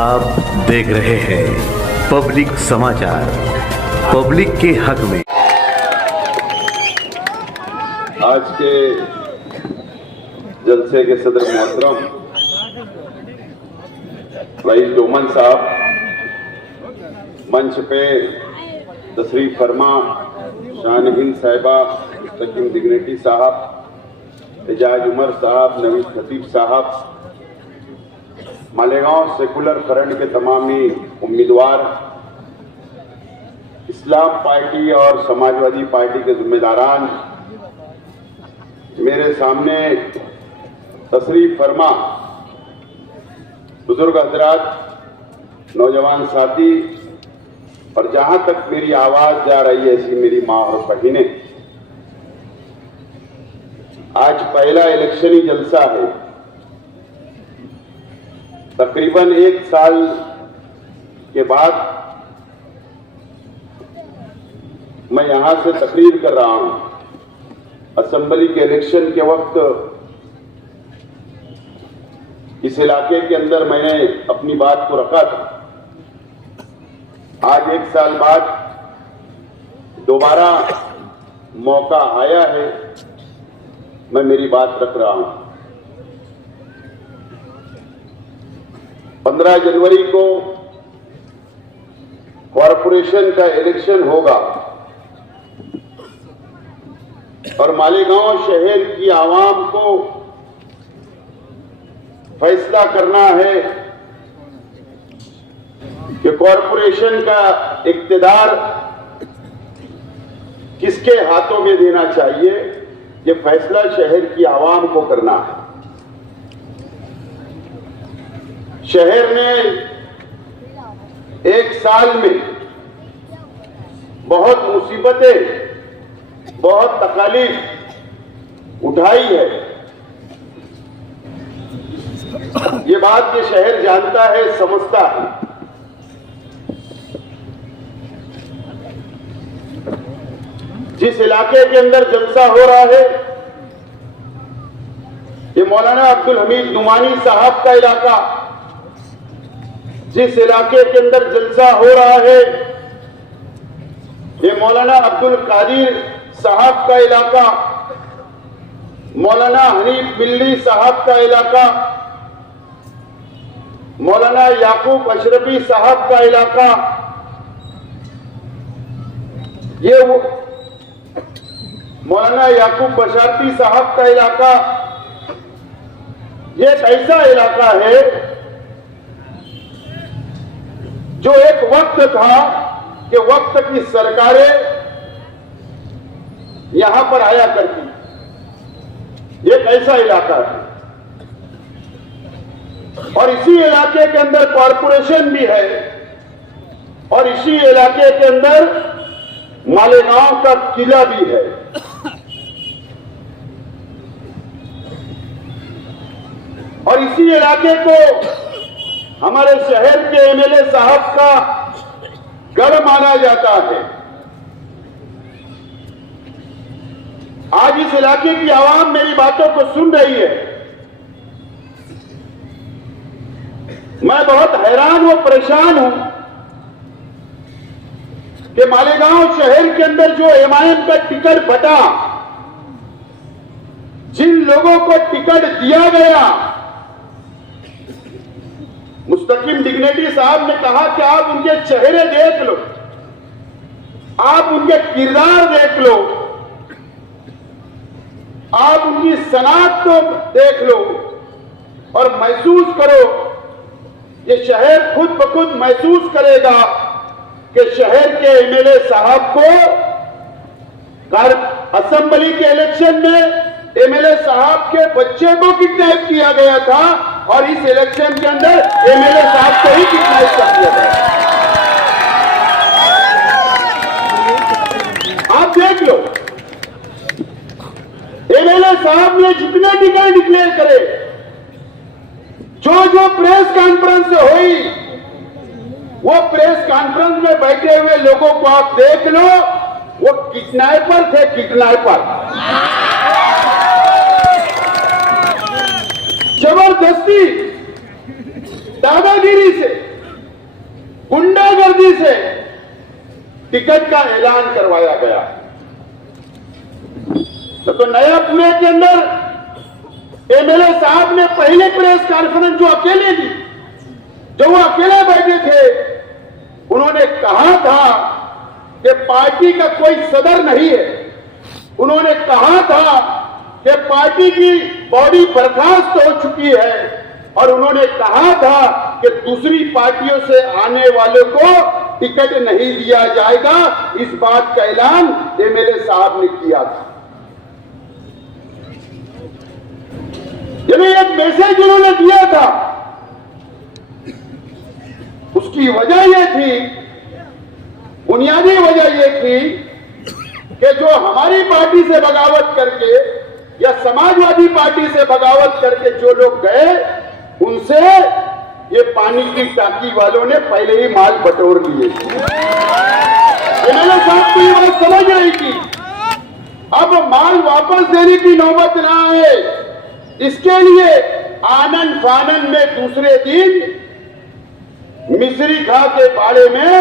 आप देख रहे हैं पब्लिक समाचार, पब्लिक के हक में। आज के जलसे के सदर मोहतरम रईस डोमन साहब, मंच पे तशरीफ फरमा शान-ए-हिंद साहिबा मुस्तकीम डिग्निटी साहब, एजाज उमर साहब, नवीद खतीब साहब, मालेगांव सेकुलर फ्रंट के तमामी उम्मीदवार, इस्लाम पार्टी और समाजवादी पार्टी के जिम्मेदारान, मेरे सामने तशरीफ फरमा बुजुर्ग हजरात, नौजवान साथी और जहां तक मेरी आवाज जा रही है ऐसी मेरी मां और बहनें, आज पहला इलेक्शनी जलसा है। तकरीबन 1 साल के बाद मैं यहां से तकरीर कर रहा हूं। असेंबली के इलेक्शन के वक्त इस इलाके के अंदर मैंने अपनी बात को रखा था। आज 1 साल बाद दोबारा मौका आया है, मैं मेरी बात रख रहा हूं। 15 जनवरी को कॉरपोरेशन का इलेक्शन होगा और मालेगांव शहर की आवाम को फैसला करना है कि कॉरपोरेशन का इक्तिदार किसके हाथों में देना चाहिए। ये फैसला शहर की आवाम को करना है। शहर ने 1 साल में बहुत मुसीबतें, बहुत तकलीफ उठाई है। ये बात ये शहर जानता है, समझता है। जिस इलाके के अंदर जलसा हो रहा है, ये मौलाना अब्दुल हमीद नुमानी साहब का इलाका। जिस इलाके के अंदर जलसा हो रहा है, ये मौलाना अब्दुल कादिर साहब का इलाका, मौलाना हनीफ मिल्ली साहब का इलाका, मौलाना याकूब अशरफी साहब का इलाका। ये वो मौलाना याकूब बशारती साहब का इलाका। ये एक ऐसा इलाका है जो एक वक्त था कि वक्त की सरकारें यहां पर आया करती। एक ऐसा इलाका है और इसी इलाके के अंदर कॉरपोरेशन भी है और इसी इलाके के अंदर मालेगांव का किला भी है। और इसी इलाके को हमारे शहर के एमएलए साहब का गढ़ माना जाता है। आज इस इलाके की आवाम मेरी बातों को सुन रही है। मैं बहुत हैरान और परेशान हूं कि मालेगांव शहर के अंदर जो एमआईएम का टिकट बटा, जिन लोगों को टिकट दिया गया, मुस्तकीम डिग्निटी साहब ने कहा कि आप उनके चेहरे देख लो, आप उनके किरदार देख लो, आप उनकी सनात को देख लो और महसूस करो। ये शहर खुद ब खुद महसूस करेगा कि शहर के एमएलए साहब को असेंबली के इलेक्शन में एमएलए साहब के बच्चे को किडनैप किया गया था और इस इलेक्शन के अंदर एमएलए साहब को ही किडनैप कर दिया गया। आप देख लो, एमएलए साहब ने जितने टिकट डिक्लेयर करे, जो प्रेस कॉन्फ्रेंस हुई, वो प्रेस कॉन्फ्रेंस में बैठे हुए लोगों को आप देख लो, वो किडनैपर थे, किडनैपर। जबरदस्ती दादागिरी से गुंडागर्दी से टिकट का ऐलान करवाया गया। तो नयापुरे के अंदर एमएलए साहब ने पहले प्रेस कॉन्फ्रेंस जो अकेले दी, जो वो अकेले बैठे थे, उन्होंने कहा था कि पार्टी का कोई सदर नहीं है। उन्होंने कहा था कि पार्टी की बॉडी बर्खास्त हो चुकी है और उन्होंने कहा था कि दूसरी पार्टियों से आने वालों को टिकट नहीं दिया जाएगा। इस बात का ऐलान एमएलए साहब ने किया था। यानी एक मैसेज उन्होंने दिया था। उसकी वजह यह थी, बुनियादी वजह यह थी कि जो हमारी पार्टी से बगावत करके या समाजवादी पार्टी से बगावत करके जो लोग गए, उनसे ये पानी की टांकी वालों ने पहले ही माल बटोर लिए। एमएलए साहब को ये बात समझ रही थी, अब माल वापस देने की नौबत ना आए, इसके लिए आनन फानन में दूसरे दिन मिश्री खा के बाड़े में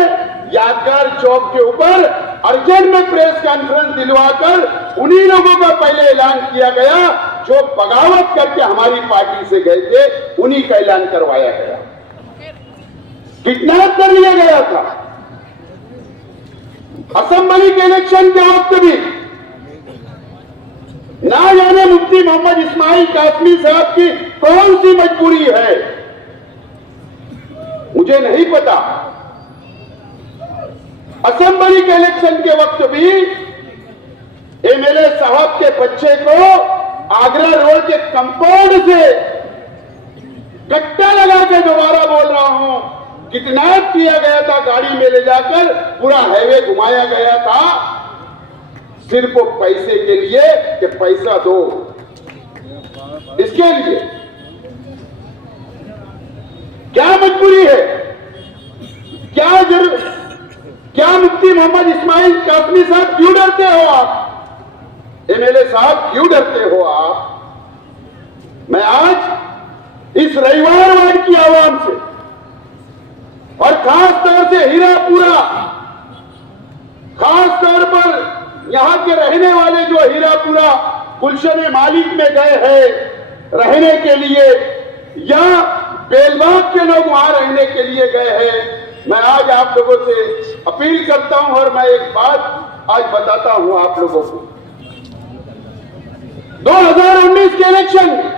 यादगार चौक के ऊपर अर्जेंट में प्रेस कॉन्फ्रेंस दिलवाकर उन्हीं लोगों का पहले ऐलान किया गया जो बगावत करके हमारी पार्टी से गए थे, उन्हीं का ऐलान करवाया गया। किडनैप कर लिया गया था। असेंबली के इलेक्शन के वक्त भी ना जाने मुफ्ती मोहम्मद इस्माइल कासमी साहब की कौन सी मजबूरी है, मुझे नहीं पता। असेंबली के इलेक्शन के वक्त भी एमएलए साहब के बच्चे को आगरा रोड के कंपाउंड से कट्टा लगा के, दोबारा बोल रहा हूं, किडनैप किया गया था। गाड़ी में ले जाकर पूरा हाईवे घुमाया गया था, सिर्फ पैसे के लिए कि पैसा दो। इसके लिए क्या मजबूरी है, क्या जरूर, क्या मुफ्ती मोहम्मद इस्माइल कासमी साहब क्यों डरते हो आप? एमएलए साहब क्यों डरते हो आप? मैं आज इस रविवार वार्ड की आवाम से और खास तौर से हीरापुरा, खास तौर पर यहां के रहने वाले जो हीरापुरा गुलशन मालिक में गए हैं रहने के लिए या बेलबाग के लोग वहां रहने के लिए गए हैं, मैं आज आप लोगों से अपील करता हूं और मैं एक बात आज बताता हूं आप लोगों को। 2019 के इलेक्शन में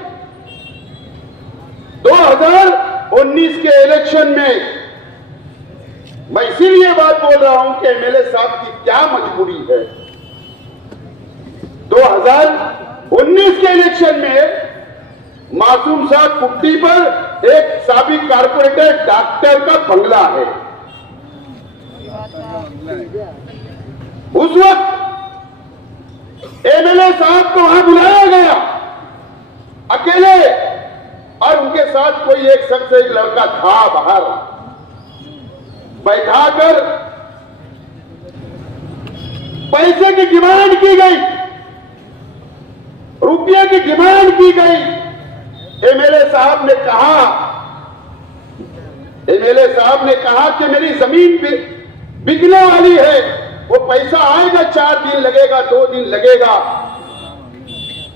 2019 के इलेक्शन में मैं इसीलिए बात बोल रहा हूं कि एमएलए साहब की क्या मजबूरी है। 2019 के इलेक्शन में मासूम साहब कुट्टी पर एक साबिक कारपोरेटर डॉक्टर का बंगला है। उस वक्त एमएलए साहब को वहां बुलाया गया अकेले और उनके साथ कोई एक शख्स, एक लड़का था बाहर, बैठाकर पैसे की डिमांड की गई, रुपये की डिमांड की गई। एमएलए साहब ने कहा कि मेरी जमीन बिकने वाली है, वो पैसा आएगा, 4 दिन लगेगा, 2 दिन लगेगा।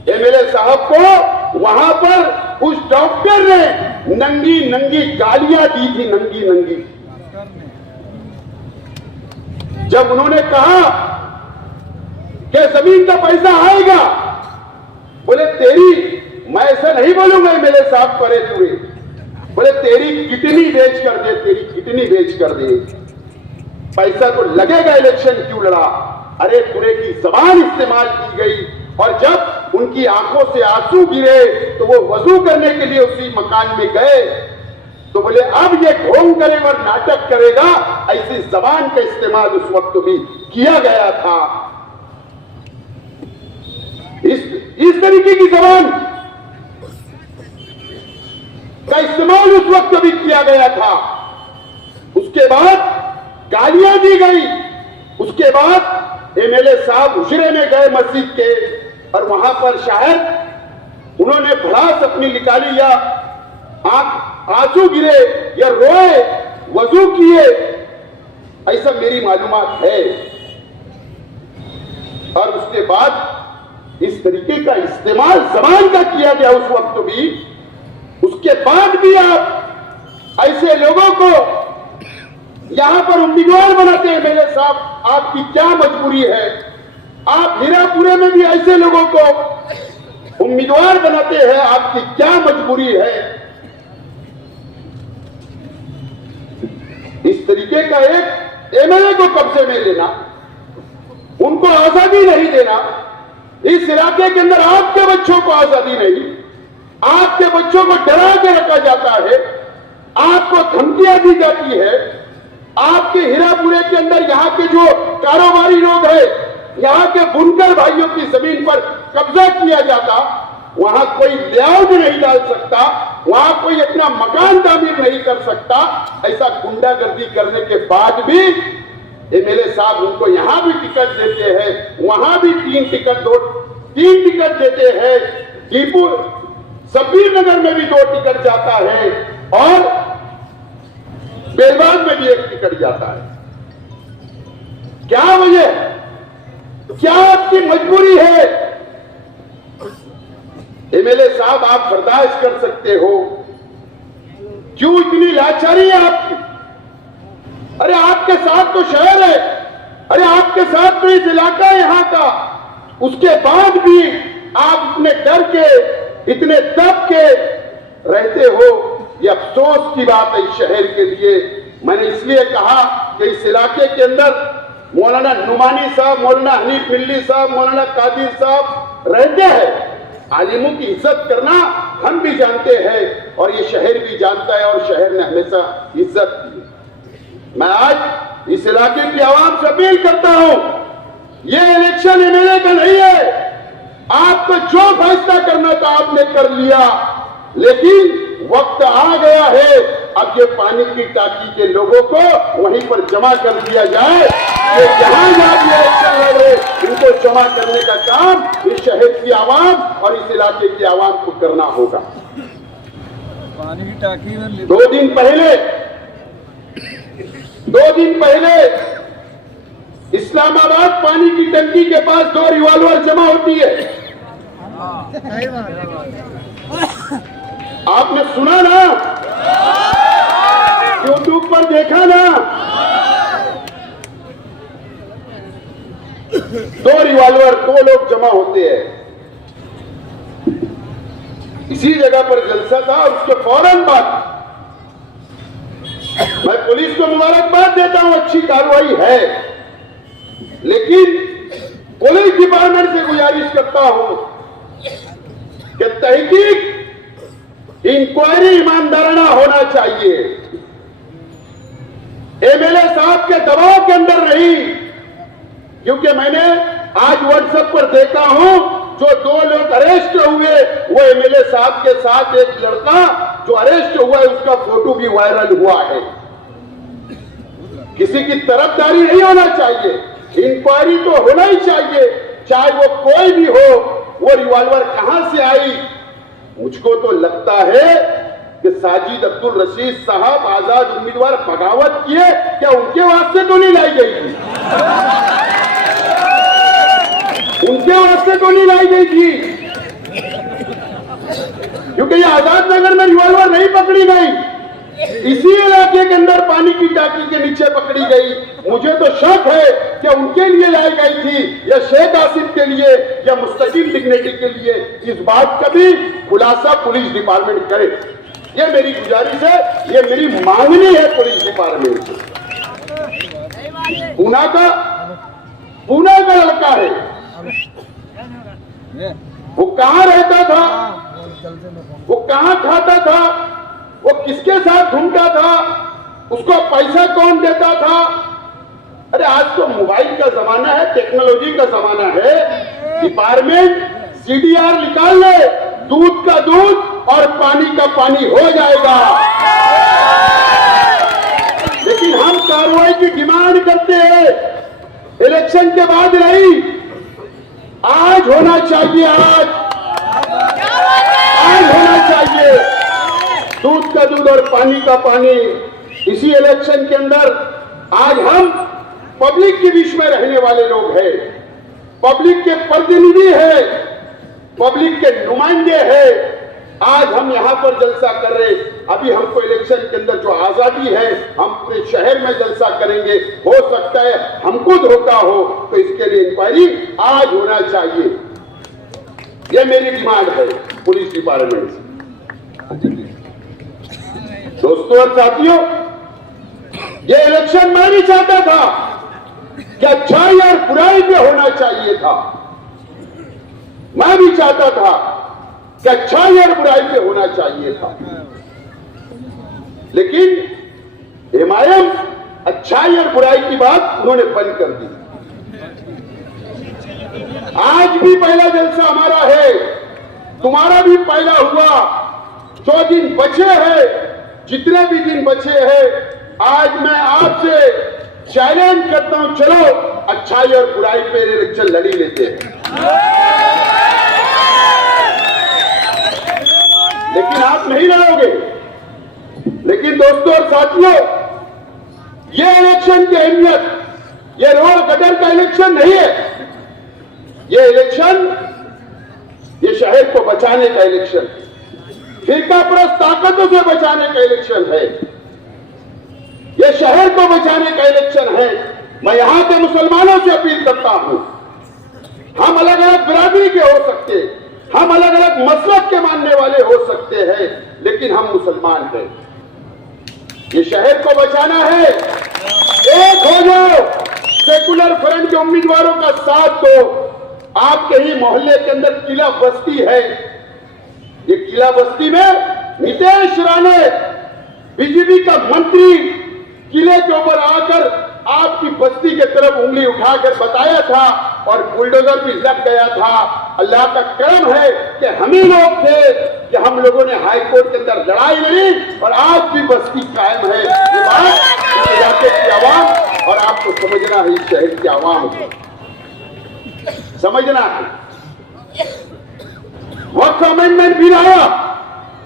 एमएलए साहब को वहां पर उस डॉक्टर ने नंगी नंगी गालियां दी थी, नंगी नंगी। जब उन्होंने कहा कि जमीन का पैसा आएगा, बोले तेरी, मैं ऐसा नहीं बोलूंगा एमएलए साहब करे पूरे, बोले तेरी किडनी बेच कर दे, तेरी किडनी बेच कर दे, पैसा तो लगेगा, इलेक्शन क्यों लड़ा। अरे पूरे की जबान इस्तेमाल की गई और जब उनकी आंखों से आंसू गिरे तो वो वजू करने के लिए उसी मकान में गए तो बोले अब ये ढोंग करेगा और नाटक करेगा। ऐसी जबान का इस्तेमाल उस वक्त भी किया गया था। इस तरीके की जबान का इस्तेमाल उस वक्त भी किया गया था। उसके बाद गालियां दी गई। उसके बाद एमएलए साहब हुजरे में गए मस्जिद के और वहां पर शायद उन्होंने भड़ास अपनी निकाली या आंसू गिरे या रोए, वजू किए ऐसा मेरी मालूमात है। और उसके बाद इस तरीके का इस्तेमाल जबान का किया गया उस वक्त भी, उसके बाद भी आप ऐसे लोगों को यहां पर उम्मीदवार बनाते हैं। मेरे साहब, आपकी क्या मजबूरी है? आप हीरापुरे में भी ऐसे लोगों को उम्मीदवार बनाते हैं, आपकी क्या मजबूरी है? इस तरीके का एक एमएलए को कब्जे में लेना, उनको आजादी नहीं देना, इस इलाके के अंदर आपके बच्चों को आजादी नहीं, आपके बच्चों को डरा के रखा जाता है, आपको धमकियां दी जाती है, आपके हीरापुरे के अंदर यहां के जो कारोबारी लोग हैं, यहां के बुनकर भाइयों की जमीन पर कब्जा किया जाता, वहां कोई लेआउट नहीं डाल सकता, वहां कोई अपना मकान तामीर नहीं कर सकता। ऐसा गुंडागर्दी करने के बाद भी एमएलए साहब उनको यहां भी टिकट देते हैं, वहां भी तीन टिकट देते हैं, दीपू सब्बीर नगर में भी 2 टिकट जाता है और बेलबाग में भी 1 टिकट जाता है। क्या वजह, क्या आपकी मजबूरी है? एमएलए साहब, आप बर्दाश्त कर सकते हो, क्यों इतनी लाचारी है आपकी? अरे आपके साथ तो शहर है, अरे आपके साथ तो इस इलाका है यहां का, उसके बाद भी आप इतने डर के, इतने दब के रहते हो। ये अफसोस की बात है इस शहर के लिए। मैंने इसलिए कहा कि इस इलाके के अंदर मौलाना नुमानी साहब, मौलाना हनीफ मिल्ली साहब, मौलाना कादिर साहब रहते हैं। आलिमों की इज्जत करना हम भी जानते हैं और ये शहर भी जानता है और शहर ने हमेशा इज्जत की। मैं आज इस इलाके की आवाम से अपील करता हूं, ये इलेक्शन एमएलए का नहीं है। आपको जो फैसला करना था आपने कर लिया, लेकिन वक्त आ गया है अब ये पानी की टांकी के लोगों को वहीं पर जमा कर दिया जाए कि जहां जहां ये इलेक्शन लड़ रहे इनको जमा करने का काम इस शहर की आवाम और इस इलाके की आवाम को करना होगा। पानी की टांकी में 2 दिन पहले इस्लामाबाद पानी की टंकी के पास 2 रिवॉल्वर जमा होती है। आपने सुना ना, यूट्यूब पर देखा ना, 2 रिवॉल्वर 2 लोग जमा होते हैं। इसी जगह पर जलसा था और उसके फौरन बाद मैं पुलिस को मुबारकबाद देता हूं, अच्छी कार्रवाई है, लेकिन पुलिस डिपार्टमेंट से गुजारिश करता हूं कि तहकीक, इंक्वायरी ईमानदाराना होना चाहिए। एमएलए साहब के दबाव के अंदर नहीं, क्योंकि मैंने आज व्हाट्सएप पर देखा हूं जो 2 लोग अरेस्ट हुए, वो एमएलए साहब के साथ एक लड़का जो अरेस्ट हुआ है उसका फोटो भी वायरल हुआ है। किसी की तरफदारी नहीं होना चाहिए, इंक्वायरी तो होना ही चाहिए, चाहे वो कोई भी हो। वो रिवॉल्वर कहां से आई? मुझको तो लगता है कि साजिद अब्दुल रशीद साहब आजाद उम्मीदवार बगावत किए, क्या उनके वास्ते तो नहीं लाई गई थी? उनके वास्ते तो नहीं लाई गई थी, क्योंकि ये आजाद नगर में रिवॉल्वर नहीं पकड़ी गई, इसी इलाके के अंदर पानी की टांकी के नीचे पकड़ी गई। मुझे तो शक है कि उनके लिए लाई गई थी या शेख आसिफ के लिए या मुस्तकिल डिग्निटी के लिए। इस बात का भी खुलासा पुलिस डिपार्टमेंट करे, ये मेरी गुजारिश है, ये मेरी मांगनी है पुलिस डिपार्टमेंट से। पूना का लड़का है, वो कहां रहता था, वो कहां खाता था, वो किसके साथ घूमता था, उसको पैसा कौन देता था? अरे आज तो मोबाइल का जमाना है, टेक्नोलॉजी का जमाना है। डिपार्टमेंट सीडीआर निकाल ले, दूध का दूध और पानी का पानी हो जाएगा। लेकिन हम कार्रवाई की डिमांड करते हैं, इलेक्शन के बाद नहीं, आज होना चाहिए, आज होना चाहिए। दूध का दूध और पानी का पानी। इसी इलेक्शन के अंदर आज हम पब्लिक के बीच में रहने वाले लोग हैं, पब्लिक के प्रतिनिधि हैं, पब्लिक के नुमाइंदे हैं। आज हम यहां पर जलसा कर रहे। अभी हमको इलेक्शन के अंदर जो आजादी है, हम पूरे शहर में जलसा करेंगे। हो सकता है हमको धोखा हो, तो इसके लिए इंक्वायरी आज होना चाहिए। यह मेरी डिमांड है पुलिस डिपार्टमेंट से। दोस्तों और साथियों, यह इलेक्शन मैं भी चाहता था कि अच्छाई और बुराई पे होना चाहिए था। मैं भी चाहता था कि अच्छाई और बुराई पे होना चाहिए था, लेकिन एमआईएम अच्छाई और बुराई की बात उन्होंने बंद कर दी। आज भी पहला जलसा हमारा है, तुम्हारा भी पहला हुआ। जो दिन बचे हैं, जितने भी दिन बचे हैं, आज मैं आपसे चैलेंज करता हूं, चलो अच्छाई और बुराई पे इलेक्शन लड़ी लेते हैं। लेकिन आप नहीं लड़ोगे। लेकिन दोस्तों और साथियों, यह इलेक्शन की अहमियत, यह रोड गटर का इलेक्शन नहीं है। यह इलेक्शन, यह शहर को बचाने का इलेक्शन, फिरकापरस्त ताकतों से बचाने का इलेक्शन है। यह शहर को बचाने का इलेक्शन है। मैं यहां के मुसलमानों से अपील करता हूं, हम अलग अलग बिरादरी के हो सकते, हम अलग अलग मसलब के मानने वाले हो सकते हैं, लेकिन हम मुसलमान हैं। ये शहर को बचाना है। एक हो जाओ, सेकुलर फ्रंट के उम्मीदवारों का साथ दो। आपके ही मोहल्ले के अंदर किला बस्ती है। ये किला बस्ती में नितेश राणे, बीजेपी का मंत्री, किले के ऊपर आकर आपकी बस्ती की तरफ उंगली उठाकर बताया था और बुलडोजर भी लग गया था। अल्लाह का करम है कि हम ही लोग थे कि हम लोगों ने हाई कोर्ट के अंदर लड़ाई लड़ी और आज भी बस्ती कायम है। ये बात इस इलाके की आवाम और आपको समझना है, इस शहर की आवाम को समझना है। वक्त अमेंडमेंट भी आया,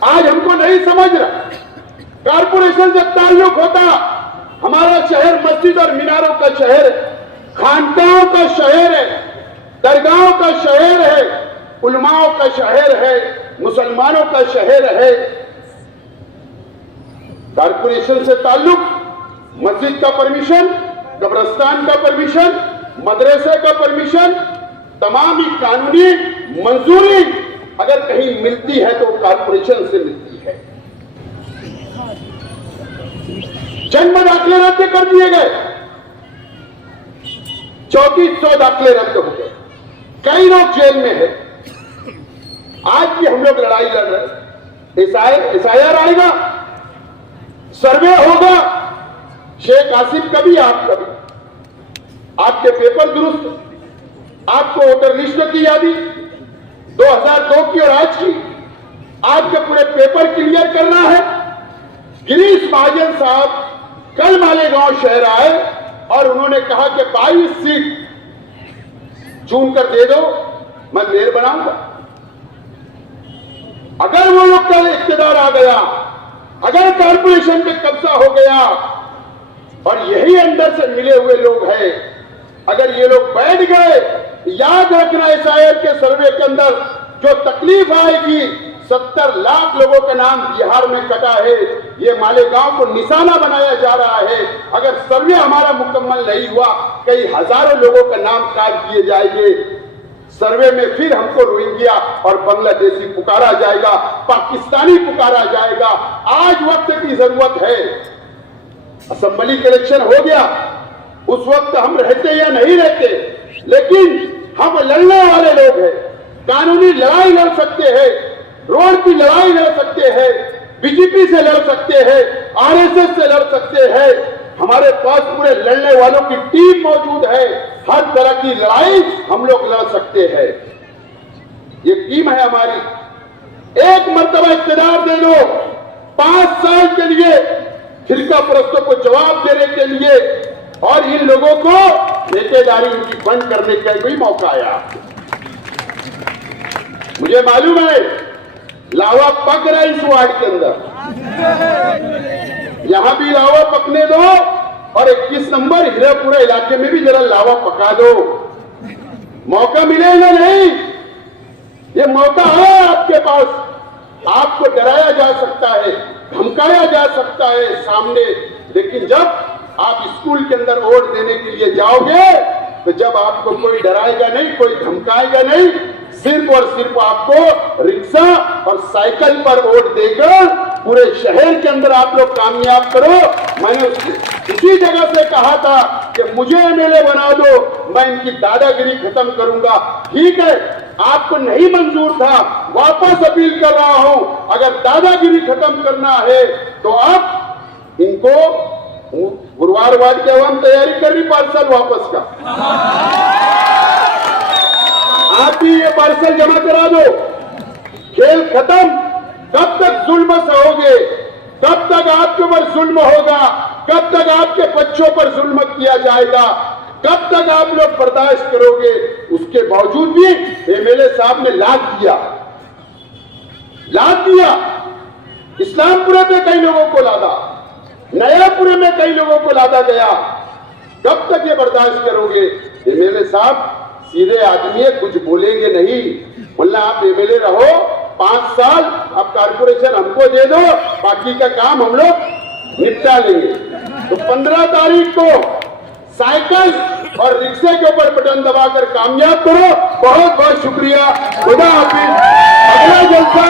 आज हमको नहीं समझ रहा। कारपोरेशन से ताल्लुक होता, हमारा शहर मस्जिद और मीनारों का शहर, खानकाहों का शहर है, दरगाहों का शहर है, उलमाओं का शहर है, मुसलमानों का शहर है। कारपोरेशन से ताल्लुक, मस्जिद का परमिशन, कब्रिस्तान का परमिशन, मदरसे का परमिशन, तमाम ही कानूनी मंजूरी अगर कहीं मिलती है तो कारपोरेशन से मिलती है। जन्म दाखिले रद्द कर दिए गए, 3400 दाखिले रद्द हो गए, कई लोग जेल में है। आज भी हम लोग लड़ाई लड़ रहे। एसआईआर आएगा, सर्वे होगा, शेख आसिफ कभी आप कभी, आपके पेपर दुरुस्त, आपको वोटर लिस्ट की यादी 2002 की और आज की, आपके पूरे पेपर क्लियर करना है। गिरीश महाजन साहब कल मालेगांव शहर आए और उन्होंने कहा कि 22 सीट चुन कर दे दो, मैं मेयर बनाऊंगा। अगर वो लोग कल इख्तियार आ गया, अगर कारपोरेशन पे कब्जा हो गया और यही अंदर से मिले हुए लोग हैं, अगर ये लोग बैठ गए, याद रखना एसआईआर के सर्वे के अंदर जो तकलीफ आएगी, 70 लाख लोगों का नाम बिहार में कटा है। ये मालेगांव को निशाना बनाया जा रहा है। अगर सर्वे हमारा मुकम्मल नहीं हुआ, कई हजारों लोगों का नाम काट दिए जाएंगे। सर्वे में फिर हमको रोहिंग्या और बांग्लादेशी पुकारा जाएगा, पाकिस्तानी पुकारा जाएगा। आज वक्त की जरूरत है। असेंबली के इलेक्शन हो गया, उस वक्त हम रहते या नहीं रहते, लेकिन हम लड़ने वाले लोग हैं। कानूनी लड़ाई लड़ सकते हैं, रोड की लड़ाई लड़ सकते हैं, बीजेपी से लड़ सकते हैं, आरएसएस से लड़ सकते हैं। हमारे पास पूरे लड़ने वालों की टीम मौजूद है। हर तरह की लड़ाई हम लोग लड़ सकते हैं। ये टीम है हमारी। एक मर्तबा इख्तियार दे दो, 5 साल के लिए फिरका परस्तों को जवाब देने के लिए, और इन लोगों को ठेकेदारी उनकी बंद करने का भी मौका आया। मुझे मालूम है लावा पक रहा है इस वार्ड के अंदर, यहां भी लावा पकने दो, और 21 नंबर हीरापुरा इलाके में भी जरा लावा पका दो। मौका मिलेगा नहीं, ये मौका है आपके पास। आपको डराया जा सकता है, धमकाया जा सकता है सामने, लेकिन जब आप स्कूल के अंदर वोट देने के लिए जाओगे तो जब आपको कोई डराएगा नहीं, कोई धमकाएगा नहीं, सिर्फ और सिर्फ आपको रिक्शा और साइकिल पर वोट देकर पूरे शहर के अंदर आप लोग कामयाब करो। मैंने इसी जगह से कहा था कि मुझे एमएलए बना दो, मैं इनकी दादागिरी खत्म करूंगा। ठीक है, आपको नहीं मंजूर था, वापस अपील कर रहा हूं, अगर दादागिरी खत्म करना है तो आप इनको गुरुवार वाद के हम तैयारी कर रही पार्सल वापस का, आप ही ये पार्सल जमा करा दो। खेल खत्म। कब तक जुल्म सहोगे, कब तक आपके ऊपर जुल्म होगा, कब तक आपके बच्चों पर जुल्म किया जाएगा, कब तक आप लोग बर्दाश्त करोगे। उसके बावजूद भी एमएलए साहब ने लाद दिया। इस्लामपुरे में कई लोगों को लादा, नयापुरे में कई लोगों को लादा गया। कब तक ये बर्दाश्त करोगे। एमएलए साहब सीधे आदमी है, कुछ बोलेंगे नहीं, बोलना आप एमएलए रहो 5 साल, अब कारपोरेशन हमको दे दो, बाकी का काम हम लोग निपटा लेंगे। तो 15 तारीख को साइकिल और रिक्शे के ऊपर बटन दबाकर कामयाब करो। बहुत बहुत शुक्रिया। खुदा हाफिज। अगला जलसा